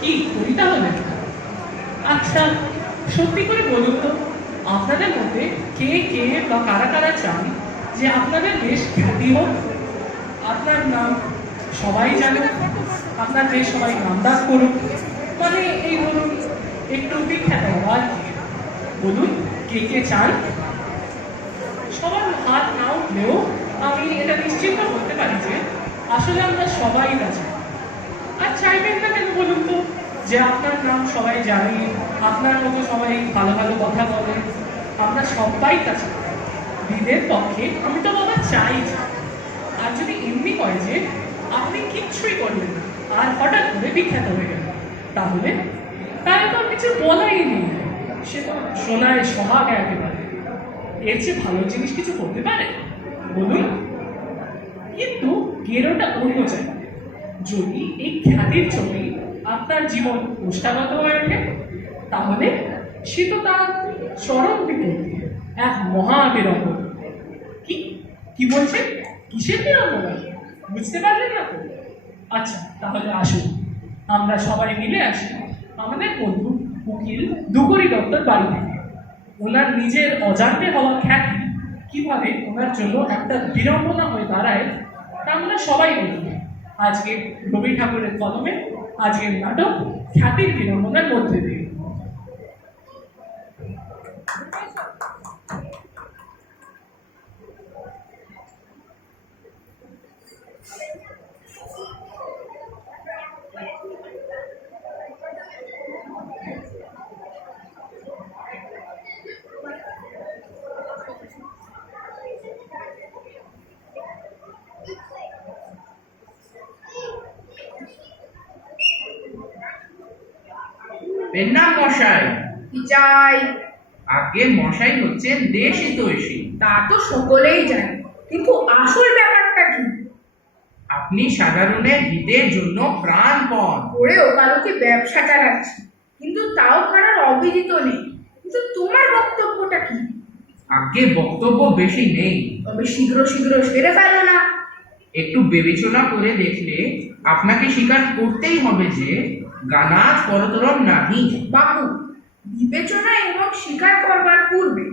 কি করি তাহলে? আচ্ছা, সত্যি করে বলুন তো, আপনাদের মধ্যে কে কে বা কারা কারা চান যে আপনাদের বেশ খ্যাতি হোক, আপনার নাম সবাই জানুক, আপনার বেশ সবাই নামডাক করুক, মানে এই ধরুন একটু বিখ্যাত হওয়ার? বলুন, কে কে চান? সবার হাত না উঠলেও আমি এটা নিশ্চিত বলতে পারি যে আসলে আমরা সবাই আছি। আর চাইবেন না কেন বলুন তো, যে আপনার নাম সবাই জানে, আপনার মতো সবাই ভালো ভালো কথা বলে, আমরা সবাই কাছে দিদের পক্ষে আমি তো বাবা চাই। আর যদি এমনি হয় যে আপনি কিচ্ছুই করলেন না আর হঠাৎ করে বিখ্যাত হয়ে গেলেন, তাহলে তাহলে তো কিছু বলাই নেই, সে তো সোনায় সোহাগ একেবারে। এর চেয়ে ভালো জিনিস কিছু করতে পারে বলুন? কিন্তু গেরোটা অন্য জায়গায়। যদি এই খ্যাতির ছবি আপনার জীবন প্রষ্ঠাগত হয়ে ওঠে, তাহলে সে তো তার চরম বিপত্তি, এক মহা বিড়ম্বনা। কি কি বলছেন? কিসের বিড়ম্বনা? বুঝতে পারলেন না তো? আচ্ছা, তাহলে আসুন আমরা সবাই মিলে আসি আমাদের বন্ধু উকিল দুকুরি দত্তর বাড়ি থেকে। ওনার নিজের অজান্তে হওয়া খ্যাতি কিভাবে ওনার জন্য একটা বিড়ম্বনা হয়ে দাঁড়ায়, তা আমরা সবাই বলি। আজকে রবি ঠাকুরের কলমে আজকের নাটক খ্যাতির বিড়ম্বনার মধ্যে দিয়ে। পেন্নাম মশাই, কি চাই? আগে মশাই হচ্ছেন দেশ হিতৈষী। তা তো সকলেই জানে, কিন্তু আসল ব্যাপারটা কি? আপনি সাধারণের হিতের জন্য প্রাণপণ। করে ওকালতি ব্যবসা চালাচ্ছি, কিন্তু তাও কারোর অবিদিত নেই। কিন্তু তোমার বক্তব্যটা কি? আগে বক্তব্য বেশি নেই, তবে শীঘ্র শীঘ্র সেরে ফেলো না। একটু বিবেচনা করে দেখলে আপনাকে স্বীকার করতেই হবে যে গানাজ পরতরম নাহি। বাবু, বিবেচনা এবং স্বীকার করবার পূর্বে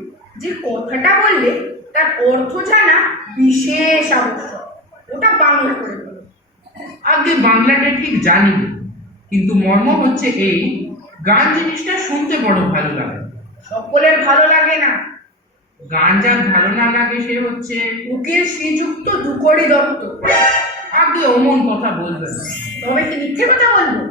যে কথাটা বললে তার অর্থ জানা বিশেষ আবশ্যক। ওটা বাংলা করে বলো। আগে বাংলাটা ঠিক জানি না, কিন্তু মর্ম হচ্ছে এই, গান জিনিসটা শুনতে বড় ভালো লাগে। সকলের ভালো লাগে না। গান যার ভালো না লাগে সে হচ্ছে উকিল শ্রীযুক্ত দুকড়ি দত্ত। আগে অমন কথা বলবেন না। তবে কি মিথ্যে কথা বলবো?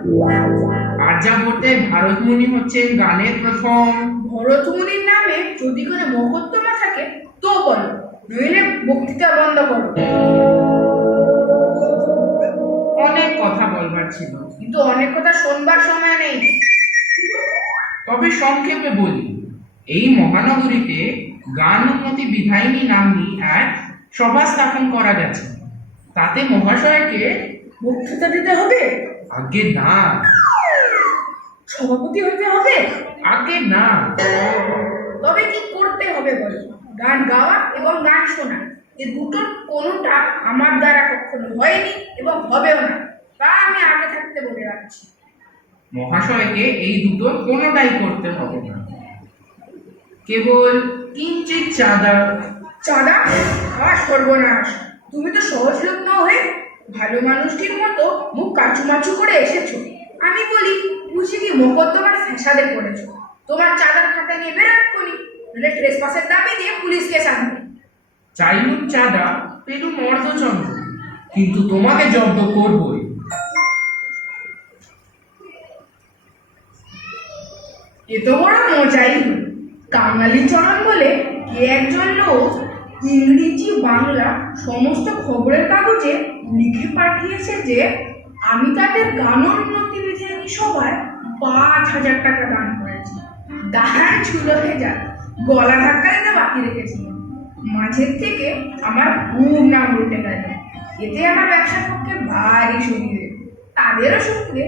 আর্যাবর্তে ভারতমুনি হচ্ছেন গানের প্রথম। ভরতমুনির নামে যদি কোনো মকদ্দমা থাকে তো বলো, নইলে বক্তৃতা বন্ধ করো। অনেক কথা বলবার ছিল, কিন্তু অনেক কথা শোনবার সময় নেই। তবে সংক্ষেপে বলি, এই মহানগরীতে গান উন্নতি বিধায়িনী নাম্নী এক সভা স্থাপন করা গেছে। তাতে মহাশয়কে বক্তৃতা দিতে হবে? আগে না। সভাপতি হতে হবে? আগে না। তবে কি করতে হবে বলো? গান গাওয়া এবং গান শোনা, এ দুটোর কোনোটা আমার দ্বারা কখনো হয়নি এবং হবেও না, তা আমি আগে থাকতে বলে রাখছি। মহাশয়কে এই দুটো কোনোটাই করতে হবে না, কেবল কিঞ্চিত চাঁদা। চাঁদা? আর সর্বনাশ! তুমি তো সহজলোক নও হয়ে ভালো মানুষটির মতো মুখ কাচুমাচু করে এসেছো। আমি বলি, বুঝি কি মোকদ্দমার ফ্যাসাদে পড়েছো? তোমার চাঁদার খাতা নিয়ে বেরোক করি, নইলে ট্রেসপাসের দাবি দিয়ে পুলিশ কেস আনবে। চাইলুম চাঁদা, পেলুম অর্ধচন্দ্র, কিন্তু তোমাকে জব্দ করবই। এ তো বড় মজাই হল। কাঙালি চরণ বলে কে একজন লোক ইংরেজি বাংলা সমস্ত খবরের কাগজে লিখে পাঠিয়েছে যে আমি তাদের গানোন্নতি বিধায়িনী সভায় ৫,০০০ টাকা দান করেছি। দান ছুলো হয়ে যাক, গলা ধাক্কা দিতে বাকি রেখেছিলাম। মাঝের থেকে আমার খুব নাম উঠে গেল। এতে আমার ব্যবসার পক্ষে ভারী সুবিধে। তাদেরও সুবিধে।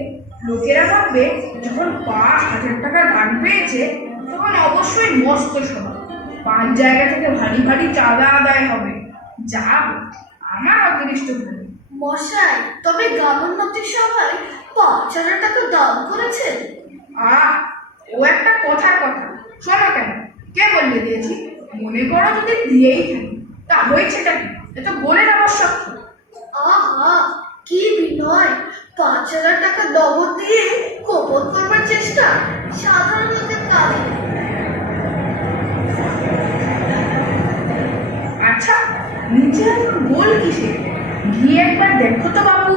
লোকেরা ভাববে যখন ৫,০০০ টাকা দান পেয়েছে তখন অবশ্যই মস্ত সভা, ৫ জায়গা থেকে ভারী ভারী চাঁদা আদায় হবে। যা আমার অদৃষ্ট। মশাই, তবে গানোন্নতির সভায় ৫ 5,000 টাকা দাম করেছেন? আহ, ও একটা কথার কথা। শোনো কেন, কে বললে দিয়েছি? মনে করো যদি দিয়েই থাকি, তা হয়েছেটা কি? এ তো গোলের আবশ্যক। আহা, কি বিনয়! 5,000 টাকা নগদ দিয়ে গোপন করবার চেষ্টা সাধারণ লোকের কাজ নয়। আচ্ছা, নিচে এত গোল কিসে? গিয়ে একবার দেখো তো বাবু।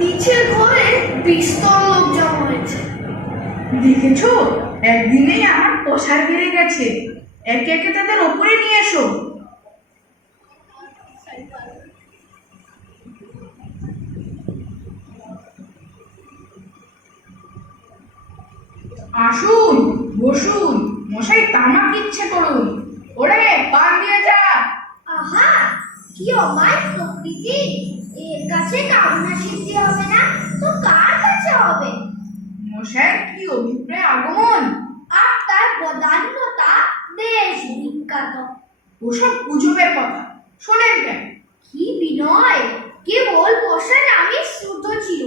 নিচের ঘরে বিস্তর লোক জমা হয়েছে। দেখেছো, একদিনেই আমার প্রসার বেড়ে গেছে। একে একে তাদের ওপরে নিয়ে এসো। আসুন, বসুন, মশাই তামাক ইচ্ছে করুন। ওরে, পান দিয়ে যা। আহা, কি অমায়িক প্রকৃতি! এর কাছে কামনা সিদ্ধি হবে না তো কার কাছে হবে? মশাই কি অভিপ্রায় আগমন! আপনার বদান্যতা বেশ বিখ্যাত। ওসব গুজবের কথা শোনেন কেন? কি বিনয়! কেবল বসার আমি শ্রুত ছিল,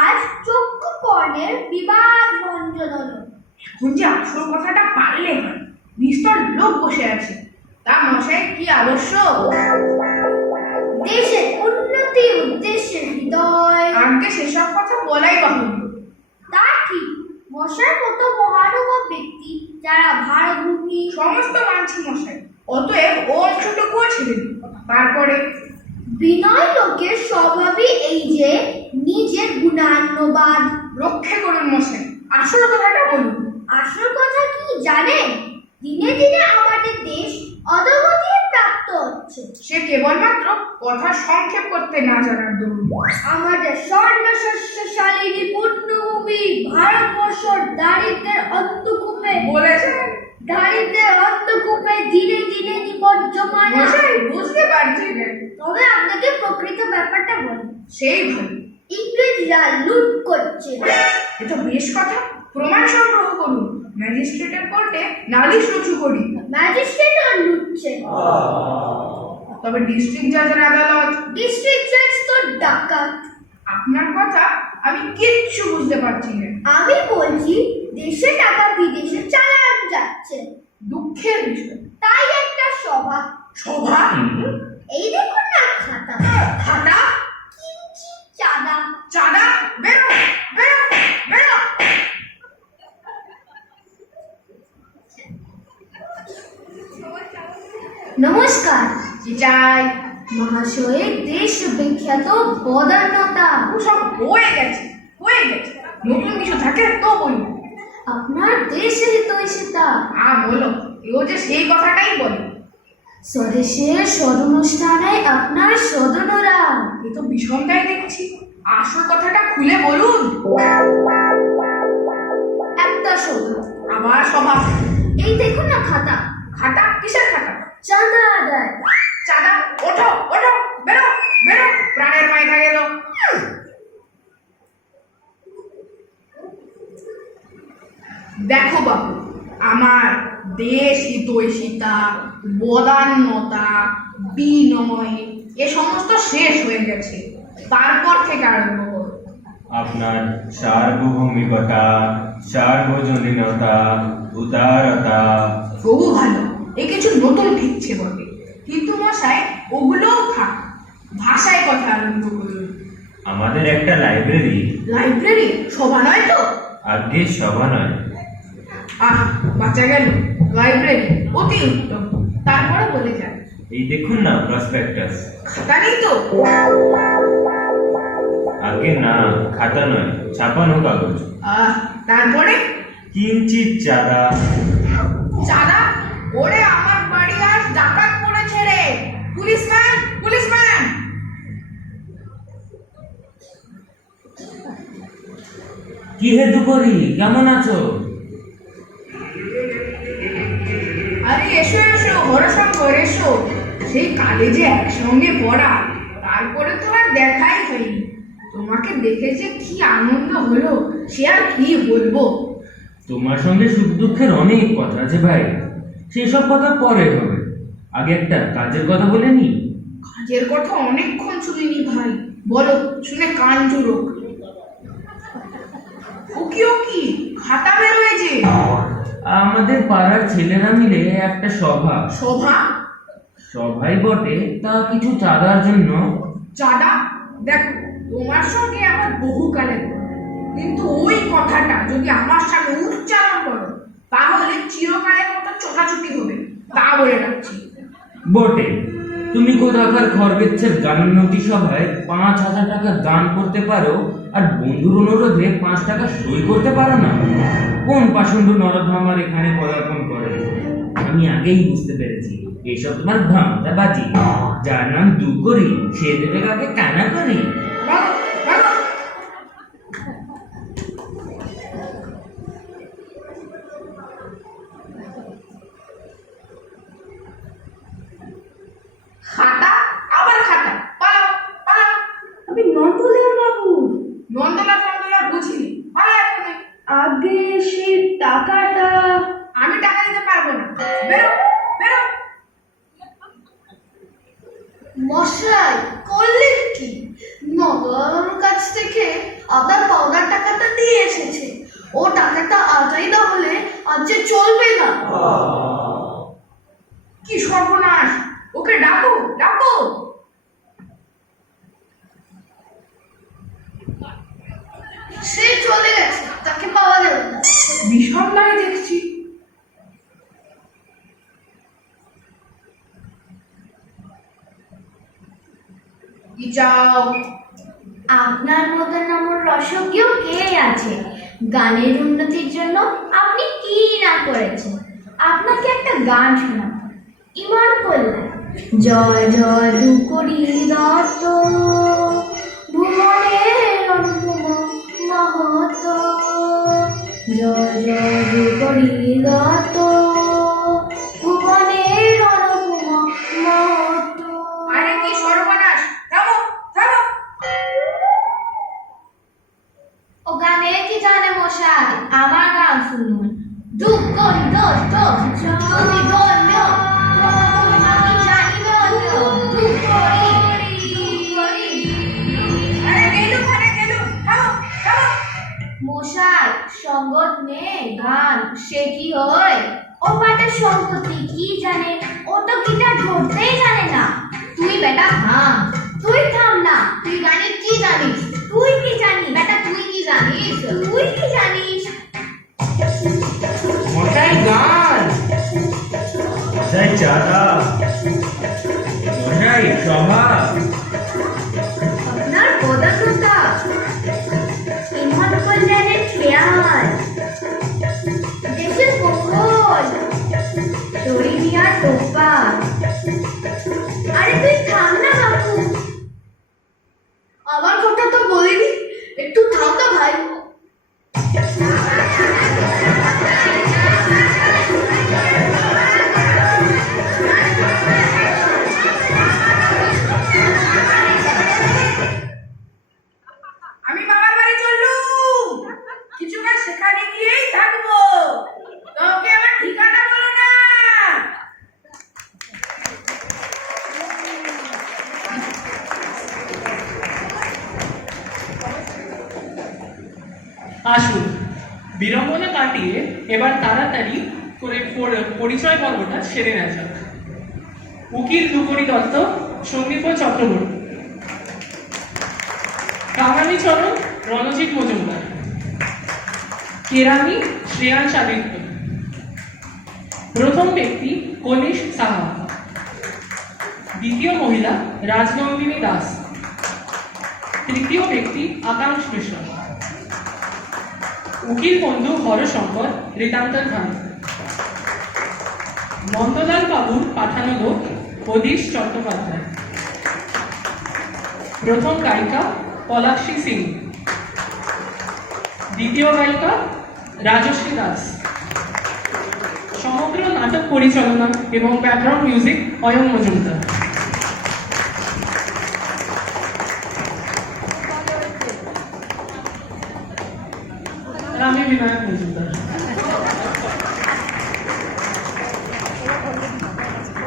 আজ চক্ষু কর্ণের বিবাদ ভঞ্জন হলো। এখন যে আসল কথাটা পারলে হয়। নিস্তর লোক বসে আছে। তা মশাই কি আবশ্যক? দেশের উন্নতির উদ্দেশ্যে হৃদয়। আগে সেসব কথা বলাই বাহুল্য। তা ঠিক, মশার মতো মহানুভব ব্যক্তি যারা ভারতভূমি সমস্ত মানছি মশাই। অতএব ও অংশটুকুও ছেড়ে দিন। তারপরে বিনয় লোকের স্বভাবই এই যে নিজের গুণান্নবাদ। রক্ষে করুন মশাই, আসল কথাটা বলুন। আসল কথা কি জানেন? দিনে দিনে আমাদের দেশ অধোগতি প্রাপ্ত হচ্ছে। সে কেবলমাত্র কথা সংক্ষেপ করতে না জানার দরুন। আমাদের স্বর্ণ শস্যশালিনী পূর্ণভূমি ভারতবর্ষ দারিদ্রের অন্তকূপে বলেছেন দারিদ্রের অন্তকূপে দিনে দিনে নিমজ্জমান। মশাই, বুঝতে পারছি না। তবে আপনাকে প্রকৃত ব্যাপারটা বলি। সেই ভালো, ইংরেজরা লুট করছে। এ তো বেশ কথা। প্রমাণ সংগ্রহ করুন। ম্যাজিস্ট্রেটের কোর্টে নালিশ রুজু করি। ম্যাজিস্ট্রেটরা লুটছে। তবে ডিস্ট্রিক্ট জাজের আদালত। ডিস্ট্রিক্ট জাজ তো ডাকাত। আপনার কথা আমি কিচ্ছু বুঝতে পারছি না। আমি বলছি দেশে টাকা বিদেশে চালানো যাচ্ছে, দুঃখের বিষয়। তাই একটা সভা। সভা? এই দেখুন না খাতা। খাতা? কিঞ্চিৎ চাঁদা। চাঁদা? বেরো, বেরো, বেরো। নমস্কার। কি চাই? মহাশয়ের দেশ বিখ্যাত বদান্যতা। সব হয়ে গেছে, হয়ে গেছে। নতুন কিছু থাকে তো বলুন। আপনার দেশের হিতৈষিতা। বলো, এও যে সেই কথাটাই বলে। স্বদেশের সদনুষ্ঠানে আপনার সদনরা। এ তো বিষমটাই দেখছি। আসল কথাটা খুলে বলুন। একটা সভা। আবার সভা? এই দেখুন না খাতা। খাতা? কিসের খাতা? চাঁদা আদায়। চাঁদা? ওঠো, ওঠো, বেরো, বেরো, প্রাণের মাইথা গেল। দেখো বাবু, আমার দেশ হিতৈষিতা, বদান্যতা, বিনয় এ সমস্ত শেষ হয়ে গেছে। তারপর থেকে আরম্ভ করো। আপনার সার্বভৌমিকতা, সার্বজনীনতা, উদারতা। তবু ভালো, এ কিছু নতুন ঠিকছে বটে, কিন্তু মশাই ওগুলোও থাক। ভাষায় কথা আরম্ভ করুন। আমাদের একটা লাইব্রেরি। লাইব্রেরি? সভা নয় তো? আগে সভা নয়। বাঁচা গেল। লাইব্রেরি অতি উত্তম। তারপরে বলে যান। এই দেখুন না প্রসপেক্টাস। খাতা নেই তো? আগে না, খাতা নয়, ছাপানো কাগজ। তারপরে? কিঞ্চিৎ চাঁদা। চাঁদা? ওরে, আমার বাড়ি আজ ডাকাত পড়েছে রে। Policeman, policeman. কি হে দুপুরি, কেমন আছো? আরে এসো এসো, হরশঙ্কর এসো। সেই কলেজে একসঙ্গে পড়া, তারপরে তো আর দেখাই হয়নি। তোমাকে দেখে যে কি আনন্দ হলো সে আর কি বলবো। তোমার সঙ্গে সুখ দুঃখের অনেক কথা আছে ভাই, সেসব কথা পরে হবে। আগে একটা কাজের কথা বলে নি। কাজের কথা অনেকক্ষণ শুনিনি ভাই, বলো, শুনে কান জুড়ো। ওকি ওকি, খাতা বের হয়েছে। আমাদের পাড়ার ছেলেরা মিলে একটা সভা। সভা? সভাই বটে, তা কিছু চাঁদার জন্য। চাঁদা? দেখো, তোমার সঙ্গে আমার বহুকালের কথা। কিন্তু ওই কথাটা যদি আমার সামনে উচ্চারণ করো তাহলে চিরকালের মতো চোটাচুটি হবে, তা বলে রাখছি। বটে, তুমি কোথাকার খরগেচ্ছের গানোন্নতি সভায় 5,000 টাকা দান করতে পারো, আর বন্ধুর অনুরোধে 5 টাকা সই করতে পারো না? কোন পাষণ্ড নরধম আমার এখানে পদার্পণ করে? আমি আগেই বুঝতে পেরেছি এসব তোমার ধামাদাবাজি। যার নাম দু করি সে দেবে কাকে কানা করি। ভাগো, ভাগো। খাতা, আবার খাতা, পালাও, পালাও। আমি নন্দলাল বাবু। নন্দলাল ফন্দলাল বুঝিনি, পালাও এক্ষুনি। আগে সেই টাকাটা। আমি টাকা দিতে পারবো না, বেরো, বেরো। মশাই করলেন কি? নন্দলালের কাছ থেকে আপনার পাওনার টাকাটা নিয়ে এসেছে। ও টাকাটা আদায় না হলে আজ যে চলবে না। কি সর্বনাশ! ওকে ডাকো, ডাকো। সে চলে গেছে, তাকে পাওয়া যাবে না। ভীষণ দায় দেখছি। কি চাও? আপনার মতন আমার রসজ্ঞ কে আছে? গানের উন্নতির জন্য আপনি কি না করেছেন। আপনাকে একটা গান শোনাব, ইমান করলেন। জয় জয় দুকরি দত্ত, ভুবনের অনুপম মহত্ব। জয় জয় দুকরি দত্ত, ভুবনের অনুপম মহত্ব। আরে কি সর্বনাশ! থামো, থামো। ও গানে কি জানে মশাই? আমার গান শুনুন। দুঃখ করি দোস্ত, তুমি ধন্য, আমি জানি ধন্য। দুঃখ করি, দুঃখ করি। আরে গেলু, মানে গেলু। থামো, থামো। মশাই, সঙ্গত নেই গান, সে কি হয়? ও পাটা সম্পত্তি কি জানে? ও তো গিটার ধরতেই জানে না। তুই বেটা থাম, তুই থাম না। তুই গানে কি জানিস? তুই কি জানিস? বেটা তুই কি জানিস? তুই কি জানিস? মশাই গান। মশাই চাঁদা। মশাই সভা। আপনার প্রধানতা ইমান কল্যাণের খেয়াল, দেশের মঙ্গল, শরীরিয়ার টোপা। আরে তুই থাম না বাবু। আমার কথা তো বলিনি, একটু থাম না ভাই। আমি বাবার বাড়ি চললুম। কিছুটা সেখানে গিয়েই থাকবো। তোকে আমার ঠিকানা বলো না। আসুন, বিড়ম্বনা কাটিয়ে এবার তাড়াতাড়ি করে পরিচয় পর্বটা সেরে নেওয়া যাক। উকিল দুকরি দত্ত, সন্দীপ চক্রবর্তী। কাঙালি চরণ, রণজিৎ মজুমদার। কেরানি, শ্রেয়ান সাদিত্য। প্রথম ব্যক্তি কনিশ সাহা। দ্বিতীয় মহিলা রাজনন্দিনী দাস। তৃতীয় ব্যক্তি আকাঙ্ক্ষ মিশ্র। উকিল বন্ধু হরশঙ্কর, রীতান্তর খান। নন্দলাল বাবুর পাঠানো লোক অধীশ চট্টোপাধ্যায়। প্রথম গায়িকা পলাক্ষী সিং। দ্বিতীয় গায়িকা রাজশ্রী দাস। সমগ্র নাটক পরিচালনা এবং ব্যাকগ্রাউন্ড মিউজিক অয়ন মজুমদার। আমি বিনায়ক মজুমদার।